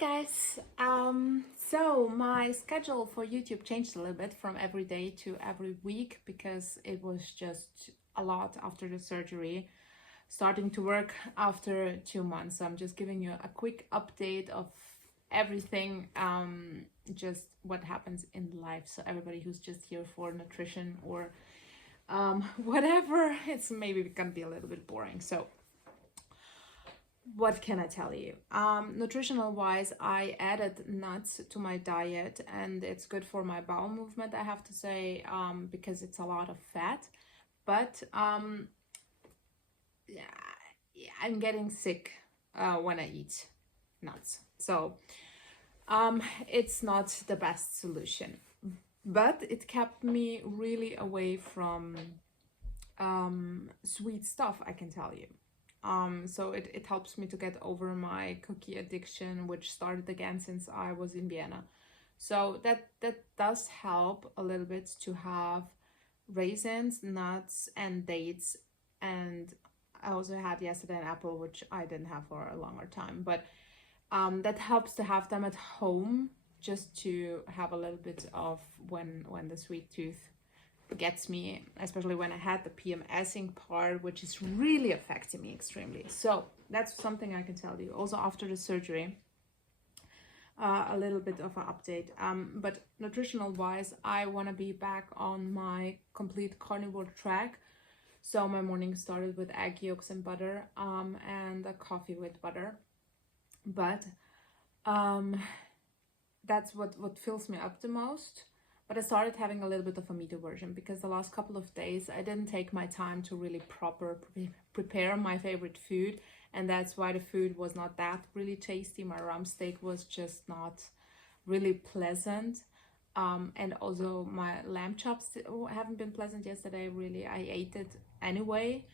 Guys, so my schedule for YouTube changed a little bit from every day to every week because it was just a lot after the surgery, starting to work after 2 months. So I'm just giving you a quick update of everything, just what happens in life. So everybody who's just here for nutrition or whatever, it's maybe gonna be a little bit boring. So what can I tell you? Nutritional wise, I added nuts to my diet, and it's good for my bowel movement, I have to say, because it's a lot of fat. But yeah, I'm getting sick when I eat nuts. So it's not the best solution. But it kept me really away from sweet stuff, I can tell you. So it helps me to get over my cookie addiction, which started again since I was in Vienna. So that does help a little bit to have raisins, nuts, and dates. And I also had yesterday an apple, which I didn't have for a longer time. But that helps to have them at home, just to have a little bit of when the sweet tooth gets me, especially when I had the PMSing part, which is really affecting me extremely. So that's something I can tell you. Also after the surgery, a little bit of an update. But nutritional wise, I want to be back on my complete carnivore track. So my morning started with egg yolks and butter, and a coffee with butter. But that's what fills me up the most. But I started having a little bit of a meat aversion because the last couple of days I didn't take my time to really prepare my favorite food, and that's why the food was not that really tasty. My rump steak was just not really pleasant, and also my lamb chops haven't been pleasant yesterday. Really, I ate it anyway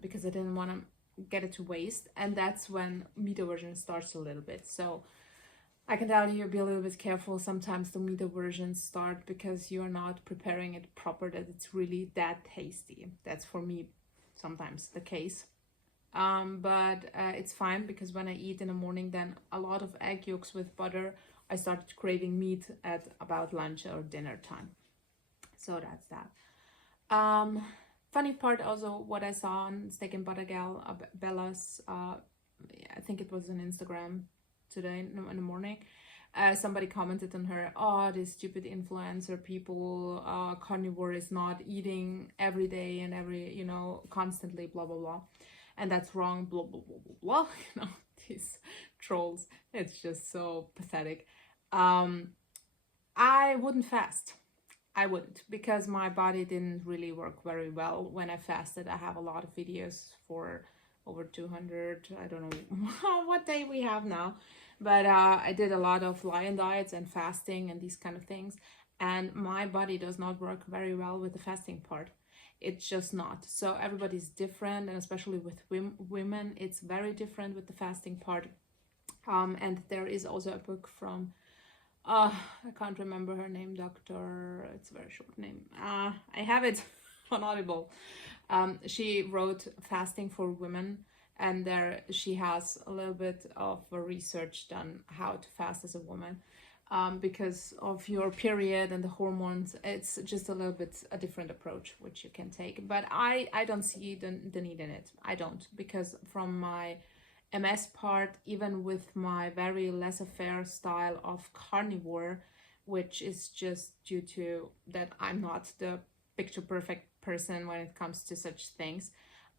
because I didn't want to get it to waste, and that's when meat aversion starts a little bit. So I can tell you, be a little bit careful. Sometimes the meat aversions start because you're not preparing it proper, that it's really that tasty. That's for me sometimes the case. But it's fine because when I eat in the morning, then a lot of egg yolks with butter, I started craving meat at about lunch or dinner time. So that's that. Funny part also, what I saw on Steak and Butter Gal, Bella's, I think it was on Instagram today in the morning, somebody commented on her, oh, these stupid influencer people, carnivore is not eating every day and constantly, blah blah blah, and that's wrong, blah blah blah blah blah. These trolls, it's just so pathetic. I wouldn't fast. I wouldn't, because my body didn't really work very well when I fasted. I have a lot of videos for over 200, I don't know what day we have now, but I did a lot of lion diets and fasting and these kind of things, and my body does not work very well with the fasting part. It's just not. So everybody's different, and especially with women, it's very different with the fasting part. And there is also a book from I can't remember her name, doctor, it's a very short name, I have it on Audible. She wrote Fasting for Women, and there she has a little bit of research done how to fast as a woman, because of your period and the hormones. It's just a little bit a different approach which you can take, but I don't see the need in it. I don't, because from my MS part, even with my very laissez-faire style of carnivore, which is just due to that I'm not the picture perfect person when it comes to such things,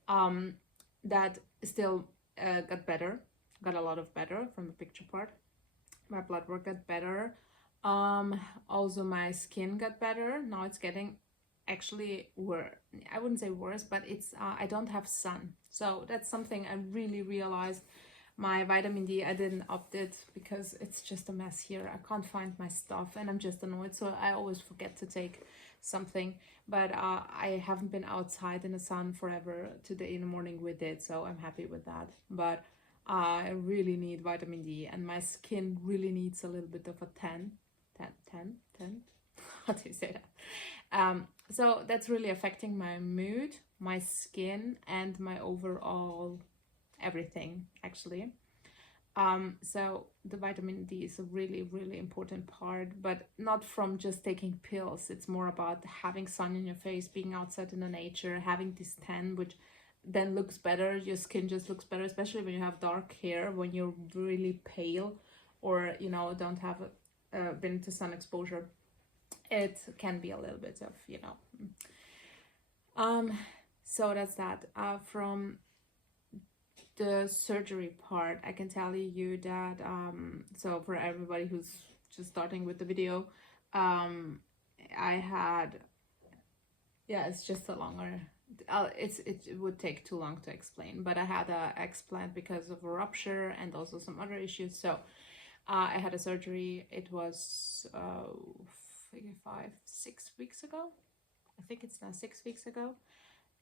that still got a lot of better from the picture part. My blood work got better. Also my skin got better. Now it's getting actually worse. I wouldn't say worse, but it's I don't have sun. So that's something I really realized. My vitamin D, I didn't opt it because it's just a mess here. I can't find my stuff and I'm just annoyed. So I always forget to take something, but I haven't been outside in the sun forever. Today in the morning we did, so I'm happy with that. But I really need vitamin D, and my skin really needs a little bit of a 10. How do you say that? So that's really affecting my mood, my skin, and my overall everything, actually. So the vitamin D is a really, really important part, but not from just taking pills. It's more about having sun in your face, being outside in the nature, having this tan, which then looks better. Your skin just looks better, especially when you have dark hair, when you're really pale, or don't have been to sun exposure. It can be a little bit of so that's that. From the surgery part, I can tell you that so for everybody who's just starting with the video, I had, yeah, it's just a longer, it would take too long to explain, but I had a explant because of a rupture and also some other issues. So I had a surgery. It was 6 weeks ago. I think it's now 6 weeks ago.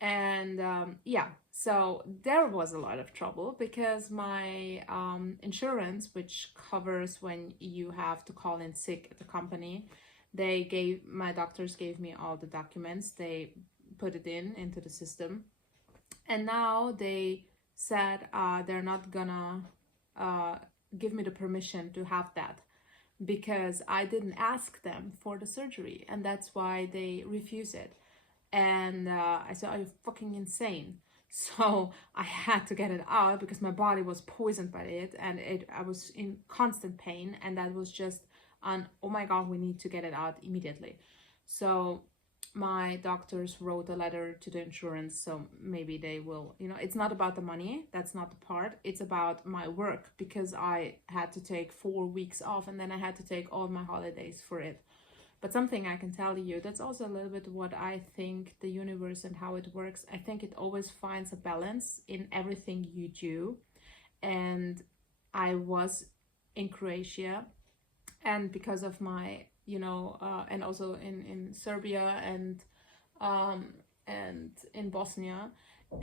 And yeah, so there was a lot of trouble because my insurance, which covers when you have to call in sick at the company, my doctors gave me all the documents. They put it into the system, and now they said they're not gonna give me the permission to have that because I didn't ask them for the surgery, and that's why they refuse it. And I said, are you fucking insane? So I had to get it out because my body was poisoned by it, and I was in constant pain, and that was just oh my god, we need to get it out immediately. So my doctors wrote a letter to the insurance, so maybe they will, it's not about the money, that's not the part, it's about my work, because I had to take 4 weeks off, and then I had to take all my holidays for it. But something I can tell you, that's also a little bit what I think the universe and how it works. I think it always finds a balance in everything you do. And I was in Croatia, and because of my, and also in Serbia and in Bosnia,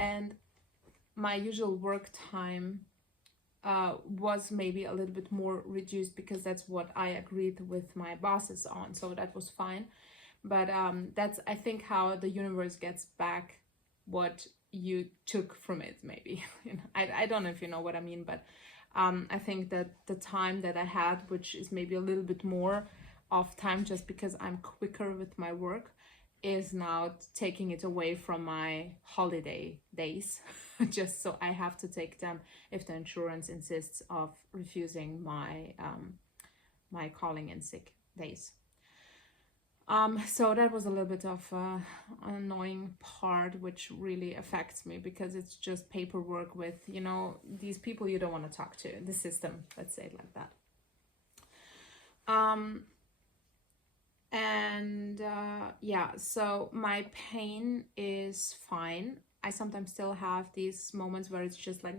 and my usual work time was maybe a little bit more reduced because that's what I agreed with my bosses on, so that was fine. But that's, I think, how the universe gets back what you took from it, maybe. I don't know if you know what I mean, but I think that the time that I had, which is maybe a little bit more of time just because I'm quicker with my work, is now taking it away from my holiday days. Just so I have to take them if the insurance insists of refusing my my calling in sick days. So that was a little bit of an annoying part, which really affects me because it's just paperwork with, these people you don't want to talk to, the system, let's say it like that. And yeah, so my pain is fine. I sometimes still have these moments where it's just like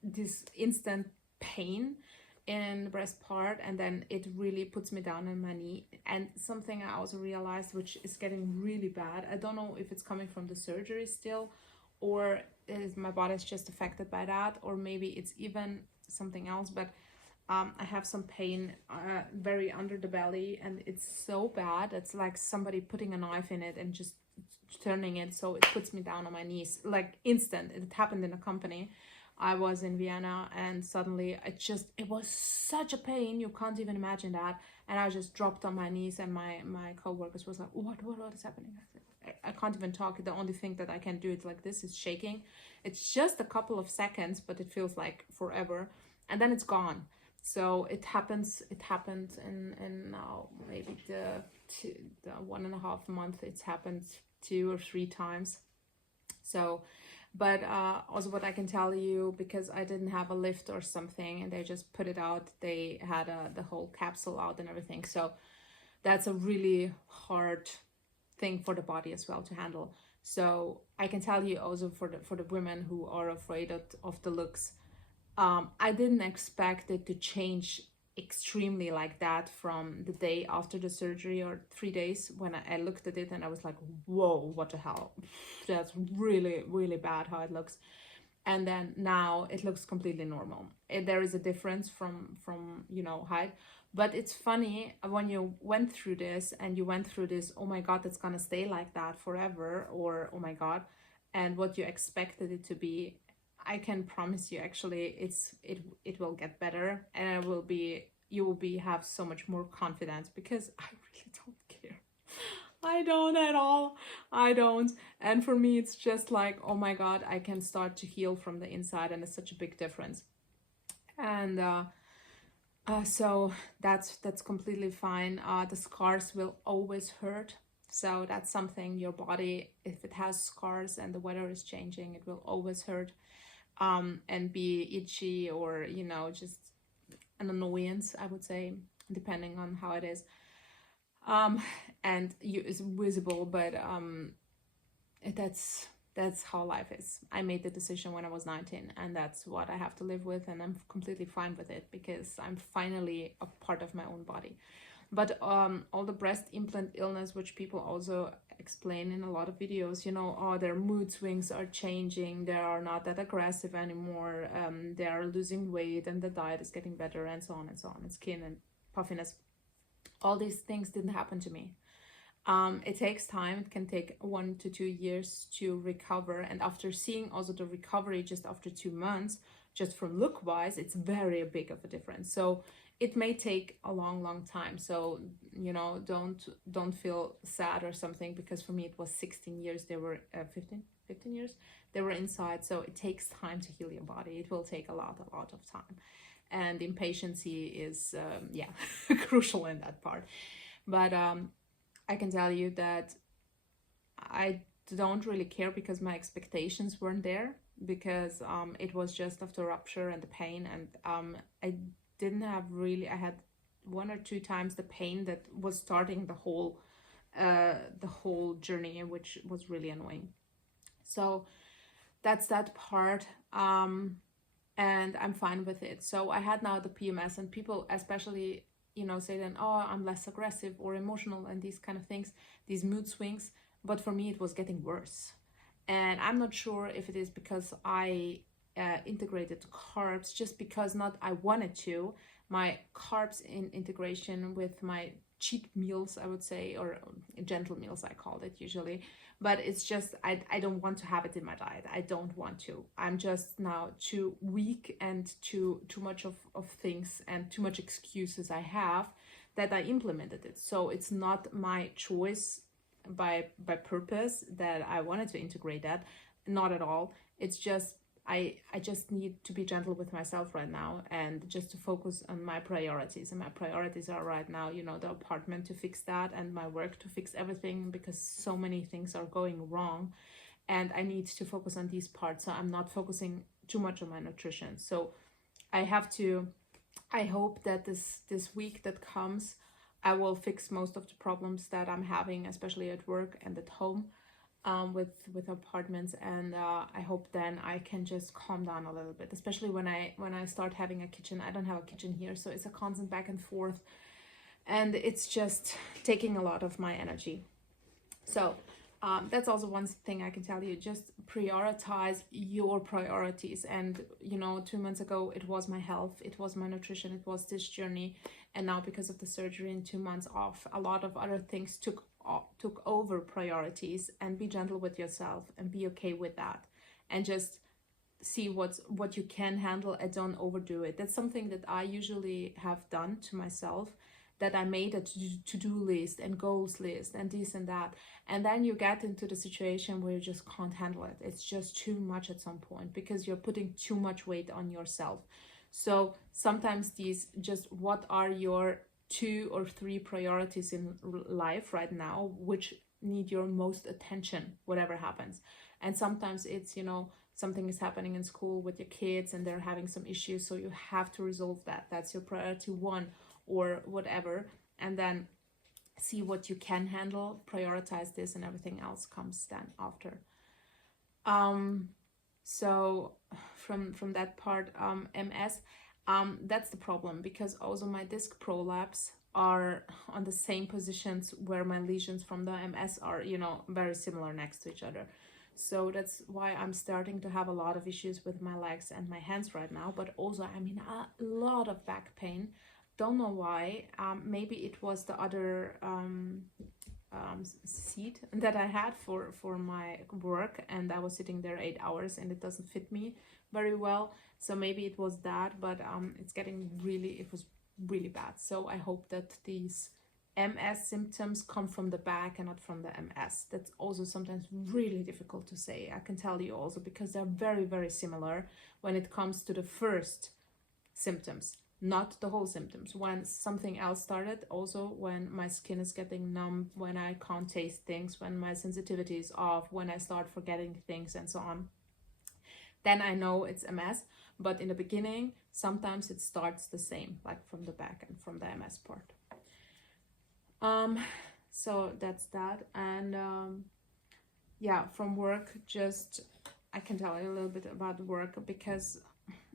this instant pain in the breast part, and then it really puts me down on my knee. And something I also realized, which is getting really bad, I don't know if it's coming from the surgery still, or is my body's just affected by that, or maybe it's even something else, but I have some pain very under the belly, and it's so bad. It's like somebody putting a knife in it and just turning it, so it puts me down on my knees, like instant. It happened in a company. I was in Vienna, and suddenly it was such a pain, you can't even imagine that. And I just dropped on my knees, and my co-workers was like, what is happening? I can't even talk. The only thing that I can do is like this, is shaking. It's just a couple of seconds, but it feels like forever, and then it's gone. So it happened in now maybe the 1.5 month. It's happened 2 or 3 times. So, but also what I can tell you, because I didn't have a lift or something, and they just put it out, they had the whole capsule out and everything. So that's a really hard thing for the body as well to handle. So I can tell you also for the women who are afraid of the looks, I didn't expect it to change extremely like that from the day after the surgery, or 3 days, when I looked at it and I was like, whoa, what the hell? That's really, really bad how it looks. And then now it looks completely normal. There is a difference from height. But it's funny, when you went through this, oh my God, that's gonna stay like that forever, or oh my God, and what you expected it to be, I can promise you, actually, it will get better, and you will be have so much more confidence, because I really don't care. I don't at all. I don't. And for me, it's just like, oh my God, I can start to heal from the inside, and it's such a big difference. And so that's completely fine. The scars will always hurt. So that's something, your body, if it has scars and the weather is changing, it will always hurt, and be itchy, or, just an annoyance, I would say, depending on how it is. And it's visible, but that's how life is. I made the decision when I was 19, and that's what I have to live with, and I'm completely fine with it, because I'm finally a part of my own body. But all the breast implant illness, which people also explain in a lot of videos, their mood swings are changing, they are not that aggressive anymore, they are losing weight, and the diet is getting better, and so on and so on, and skin and puffiness. All these things didn't happen to me. It takes time. It can take 1 to 2 years to recover. And after seeing also the recovery just after 2 months, just from look wise, it's very big of a difference. So it may take a long time. So, don't feel sad or something, because for me it was 16 years. They were 15 years. They were inside. So it takes time to heal your body. It will take a lot of time. And impatience is, crucial in that part. But I can tell you that I don't really care, because my expectations weren't there, because it was just after rupture and the pain, and I didn't have really, I had 1 or 2 times the pain that was starting the whole journey, which was really annoying. So that's that part. And I'm fine with it. So I had now the PMS, and people especially, say then, oh, I'm less aggressive or emotional, and these kind of things, these mood swings. But for me, it was getting worse. And I'm not sure if it is because I integrated carbs, just because not I wanted to. My carbs in integration with my cheat meals, I would say, or gentle meals, I called it usually. But it's just, I don't want to have it in my diet. I don't want to. I'm just now too weak, and too much of things, and too much excuses I have, that I implemented it. So it's not my choice by purpose that I wanted to integrate that. Not at all. It's just, I just need to be gentle with myself right now, and just to focus on my priorities. And my priorities are right now, the apartment, to fix that, and my work, to fix everything, because so many things are going wrong, and I need to focus on these parts. So I'm not focusing too much on my nutrition. So I hope that this week that comes, I will fix most of the problems that I'm having, especially at work and at home. With apartments, and I hope then I can just calm down a little bit, especially when I start having a kitchen. I don't have a kitchen here, so it's a constant back and forth, and it's just taking a lot of my energy. So that's also one thing I can tell you: just prioritize your priorities. And 2 months ago it was my health, it was my nutrition, it was this journey, and now because of the surgery and 2 months off, a lot of other things took over priorities. And be gentle with yourself, and be okay with that, and just see what you can handle, and don't overdo it. That's something that I usually have done to myself, that I made a to-do list and goals list and this and that, and then you get into the situation where you just can't handle it. It's just too much at some point, because you're putting too much weight on yourself. So sometimes these, just what are your 2 or 3 priorities in life right now, which need your most attention, whatever happens. And sometimes it's, something is happening in school with your kids, and they're having some issues, so you have to resolve that. That's your priority 1, or whatever. And then see what you can handle, prioritize this, and everything else comes then after. So from that part, MS, that's the problem, because also my disc prolapse are on the same positions where my lesions from the MS are, very similar next to each other. So that's why I'm starting to have a lot of issues with my legs and my hands right now, but also a lot of back pain. Don't know why. Maybe it was the other seat that I had for my work, and I was sitting there 8 hours, and it doesn't fit me. very well. So maybe it was that, but it was really bad. So I hope that these MS symptoms come from the back and not from the MS. That's also sometimes really difficult to say. I can tell you also because they're very, very similar when it comes to the first symptoms, not the whole symptoms. When something else started, also when my skin is getting numb, when I can't taste things, when my sensitivity is off, when I start forgetting things and so on, then I know it's MS. But in the beginning, sometimes it starts the same, like from the back and from the MS part. So that's that. And yeah, from work, just I can tell you a little bit about work, because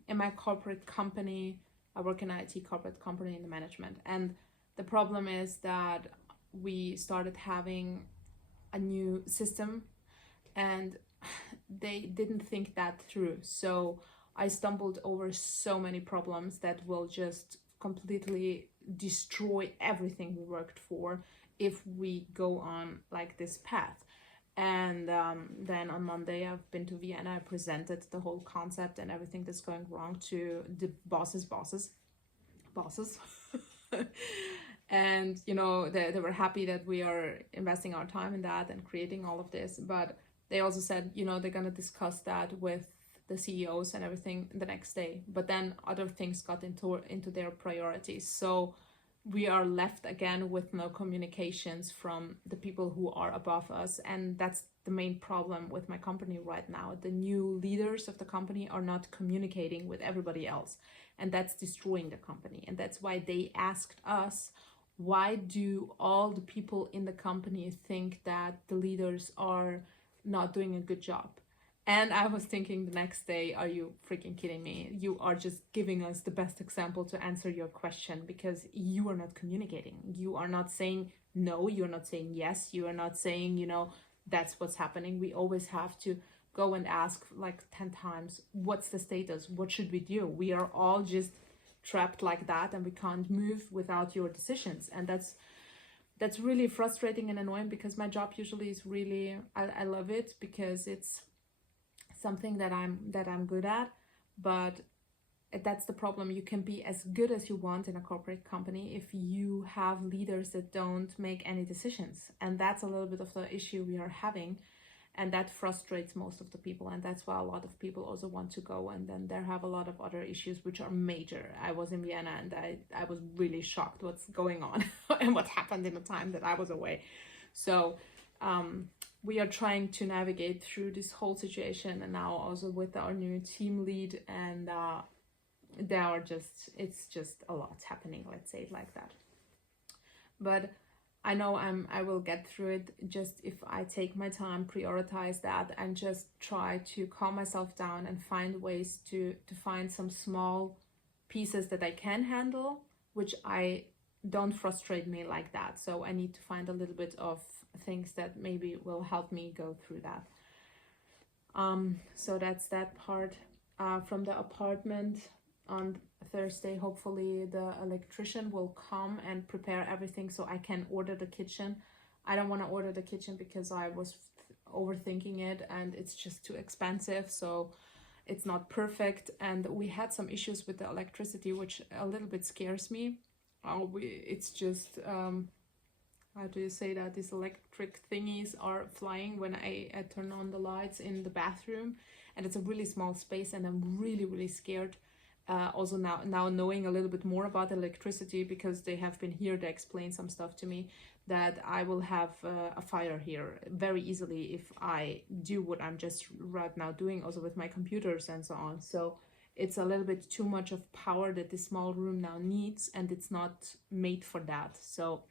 in my corporate company, I work in an IT corporate company in the management, and the problem is that we started having a new system and they didn't think that through. So I stumbled over so many problems that will just completely destroy everything we worked for if we go on like this path. And then on Monday I've been to Vienna. I presented the whole concept and everything that's going wrong to the bosses. And you know, they were happy that we are investing our time in that and creating all of this, but they also said, you know, they're going to discuss that with the CEOs and everything the next day. But then other things got into their priorities. So we are left again with no communications from the people who are above us. And that's the main problem with my company right now. The new leaders of the company are not communicating with everybody else. And that's destroying the company. And that's why they asked us, why do all the people in the company think that the leaders are not doing a good job? And I was thinking the next day, are you freaking kidding me? You are just giving us the best example to answer your question, because you are not communicating. You are not saying no, you're not saying yes, you are not saying, you know, that's what's happening. We always have to go and ask like 10 times, what's the status? What should we do? We are all just trapped like that and we can't move without your decisions. And that's really frustrating and annoying, because my job usually is really, I love it because it's something that I'm good at. But that's the problem. You can be as good as you want in a corporate company if you have leaders that don't make any decisions. And that's a little bit of the issue we are having. And that frustrates most of the people. And that's why a lot of people also want to go. And then there have a lot of other issues which are major. I was in Vienna and I was really shocked what's going on and what happened in the time that I was away. So we are trying to navigate through this whole situation. And now also with our new team lead, and it's just a lot happening, let's say it like that. But I know I will get through it just if I take my time, prioritize that, and just try to calm myself down and find ways to find some small pieces that I can handle, which I don't frustrate me like that. So I need to find a little bit of things that maybe will help me go through that. So that's that part. From the apartment, on Thursday, hopefully the electrician will come and prepare everything so I can order the kitchen. I don't want to order the kitchen because I was overthinking it and it's just too expensive, so it's not perfect. And we had some issues with the electricity, which a little bit scares me. It's just how do you say that, these electric thingies are flying when I turn on the lights in the bathroom, and it's a really small space, and I'm really scared. Also now knowing a little bit more about electricity, because they have been here to explain some stuff to me, that I will have a fire here very easily if I do what I'm just right now doing, also with my computers and so on. So it's a little bit too much of power that this small room now needs, and it's not made for that. So,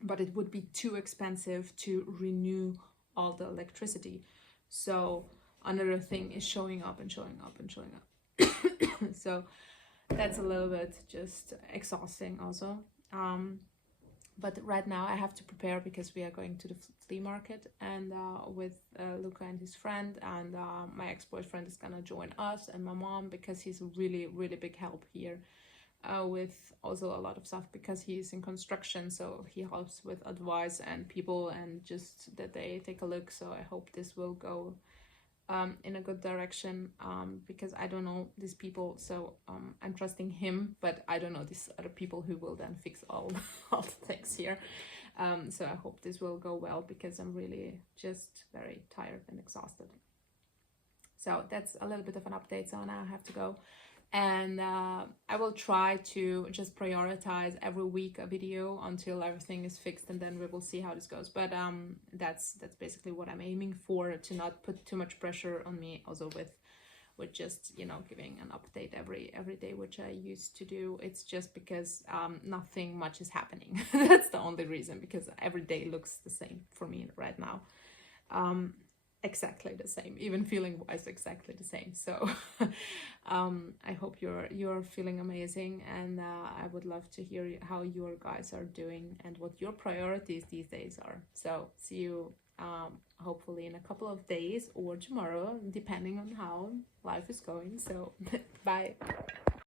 but it would be too expensive to renew all the electricity. So another thing is showing up. So that's a little bit just exhausting also. But right now I have to prepare, because we are going to the flea market, and with Luca and his friend, and my ex-boyfriend is gonna join us, and my mom, because he's a really big help here with also a lot of stuff, because he's in construction, so he helps with advice and people, and just that they take a look. So I hope this will go in a good direction, because I don't know these people, so I'm trusting him, but I don't know these other people who will then fix all all the things here. So I hope this will go well, because I'm really just very tired and exhausted. So that's a little bit of an update. So now I have to go, and I will try to just prioritize every week a video until everything is fixed, and then we will see how this goes. But that's basically what I'm aiming for, to not put too much pressure on me, also with just, you know, giving an update every day, which I used to do. It's just because nothing much is happening. That's the only reason, because every day looks the same for me right now. Exactly the same, even feeling wise, exactly the same. So I hope you're feeling amazing, and I would love to hear how your guys are doing and what your priorities these days are. So see you hopefully in a couple of days or tomorrow, depending on how life is going. So bye.